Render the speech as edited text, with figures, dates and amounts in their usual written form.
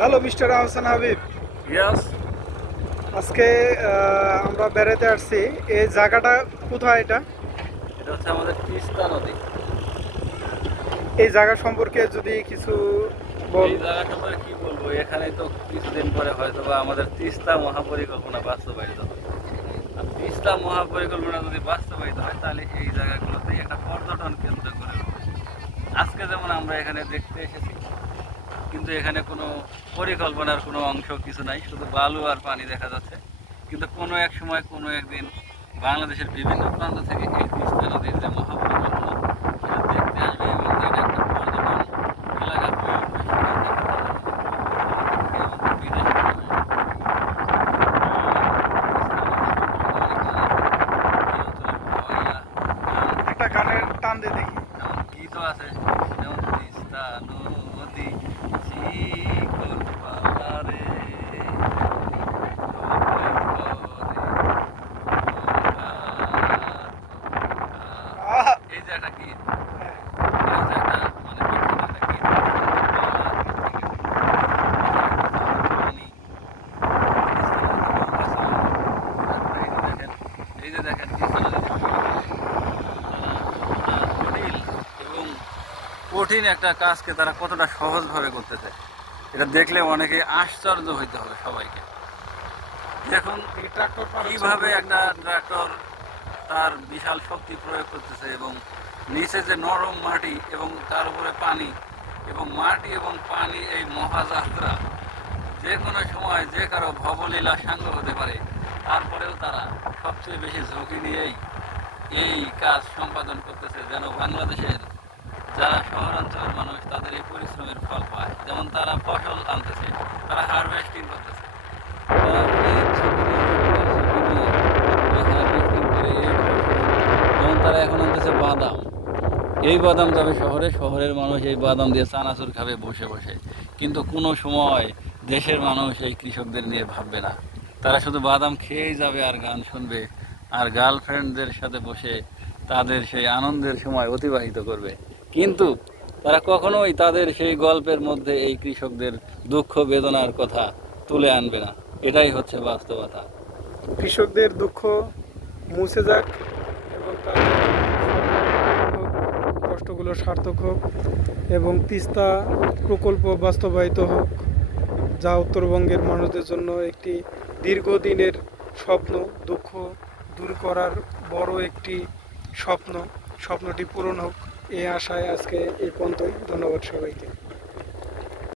Hello mister Ahsan Habib. Yes. আজকে আমরা বেড়াতে আসছি। এই জায়গাটা কোথায় এটা? এটা হচ্ছে আমাদের তিস্তা নদী। এই জায়গা সম্পর্কে যদি কিছু বল। এই জায়গা সম্পর্কে কি বলবো, এখানে তো কিছুদিন পরে হয়তো বা আমাদের তিস্তা মহাপরিকল্পনা বাস্তবায়িত হবে। আর তিস্তা মহাপরিকল্পনা যদি বাস্তবায়িত হয় তাহলে এই জায়গাগুলোতেই একটা পর্যটন কেন্দ্র গড়ে উঠবে। আজকে যেমন আমরা এখানে দেখতে এসেছি, কিন্তু এখানে কোনো পরিকল্পনার কোনো অংশ কিছু নাই, শুধু বালু আর পানি দেখা যাচ্ছে। কিন্তু কোনো এক সময় কোনো একদিন বাংলাদেশের বিভিন্ন প্রান্ত থেকে এই তিস্তা নদীর যে মহাপরিকল্পনা সেটা দেখতে আসবে এবং এটা একটা পর্যটন এলাকা হয়ে উঠবে। সেখান থেকে আমাদের বিদেশি মানুষ এই অঞ্চলের ভাওয়াইয়া একটা গানের টান দিয়ে দেখি। যেমন গীতও আছে, যেমন তিস্তা নদী চিকন পাহাড়ে আহা! এই যে একটা গীত, হ্যাঁ। এটা হচ্ছে একটা মানে বিখ্যাত একটা গীত। পানি, তারপরে এই যে দেখেন তিস্তা নদীর জটিল এবং কঠিন একটা কাজকে তারা কতটা সহজভাবে করতেছে, এটা দেখলে অনেকে আশ্চর্য হইতে হবে সবাইকে। দেখুন এই ট্রাক্টর কিভাবে একটা ট্রাক্টর তার বিশাল শক্তি প্রয়োগ করতেছে এবং নিচে যে নরম মাটি এবং তার উপরে পানি এবং মাটি এবং পানি, এই মহাযাত্রা যে কোনো সময় যে কারো ভবলীলা সাঙ্গ হতে পারে। তারপরেও তারা সবচেয়ে বেশি ঝুঁকি নিয়েই এই কাজ সম্পাদন করতেছে, যেন বাংলাদেশের যারা শহরাঞ্চলের মানুষ তাদের এই পরিশ্রমের ফল পায়। যেমন তারা ফসল আনতেছে, তারা হারভেস্টিং করতেছে, তারা অনেক ঝুঁকি নিয়ে এই হারভেস্টিং করে এই ফসল, যেমন তারা এখন আনতেছে বাদাম। এই বাদাম যাবে শহরে, শহরের মানুষ এই বাদাম দিয়ে চানাচুর খাবে বসে বসে। কিন্তু কোনো সময় দেশের মানুষ এই কৃষকদের নিয়ে ভাববে না। তারা শুধু বাদাম খেয়েই যাবে আর গান শুনবে আর গার্লফ্রেন্ডদের সাথে বসে তাদের সেই আনন্দের সময় অতিবাহিত করবে। কিন্তু তারা কখনোই তাদের সেই গল্পের মধ্যে এই কৃষকদের দুঃখ বেদনার কথা তুলে আনবে না। এটাই হচ্ছে বাস্তবতা। কৃষকদের দুঃখ মুছে যাক এবং তাদের কষ্টগুলো সার্থক হোক এবং তিস্তা প্রকল্প বাস্তবায়িত হোক, যা উত্তরবঙ্গের মানুষদের জন্য একটি দীর্ঘদিনের স্বপ্ন, দুঃখ দূর করার বড় একটি স্বপ্ন। স্বপ্নটি পূরণ হোক এই আশায় আজকে এই পর্যন্তই। ধন্যবাদ সবাইকে।